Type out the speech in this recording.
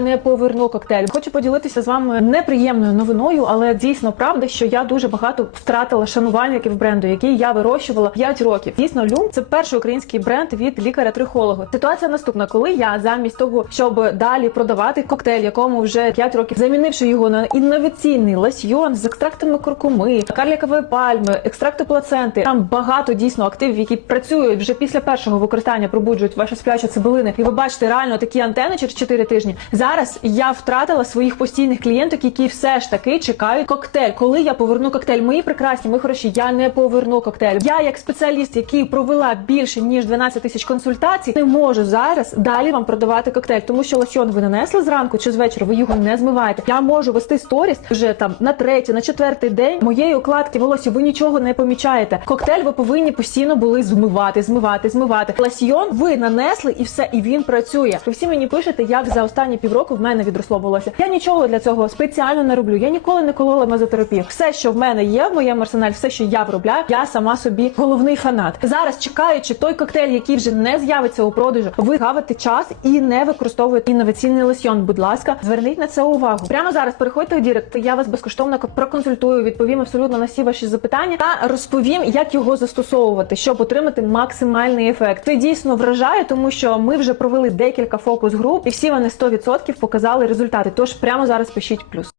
Не поверну коктейль. Хочу поділитися з вами неприємною новиною, але дійсно правда, що я дуже багато втратила шанувальників бренду, який я вирощувала 5 років. Дійсно, Люм це перший український бренд від лікаря-трихолога. Ситуація наступна, коли я замість того, щоб далі продавати коктейль, якому вже 5 років, замінивши його на інноваційний лосьйон з екстрактами куркуми, карлікової пальми, екстракту плаценти. Там багато дійсно активів, які працюють вже після першого використання, пробуджують ваші сплячі цибулини. І ви бачите реально такі антени через 4 тижні. Зараз я втратила своїх постійних клієнток, які все ж таки чекають коктейль. Коли я поверну коктейль, мої прекрасні, мої хороші, я не поверну коктейль. Я, як спеціаліст, який провела більше ніж 12 тисяч консультацій, не можу зараз далі вам продавати коктейль, тому що лосьон ви нанесли зранку чи з вечора, ви його не змиваєте. Я можу вести сторіс вже там на третій, на четвертий день моєї укладки волосся. Ви нічого не помічаєте. Коктейль ви повинні постійно були змивати, змивати, змивати. Лосьйон ви нанесли і все, і він працює. Ви всі мені пишете, як за останні півроку в мене відросло волосся. Я нічого для цього спеціально не роблю. Я ніколи не колола мезотерапію. Все, що в мене є в моєму арсеналі, все, що я виробляю, я сама собі головний фанат. Зараз чекаючи той коктейль, який вже не з'явиться у продажу, ви гавите час і не використовуєте інноваційний лосьйон. Будь ласка, зверніть на це увагу. Прямо зараз переходьте у Дірект. Я вас безкоштовно проконсультую, відповім абсолютно на всі ваші запитання та розповім, як його застосовувати, щоб отримати максимальний ефект. Це дійсно вражає, тому що ми вже провели декілька фокус груп, і всі вони 100% показали результати. Тож прямо зараз пишіть плюс.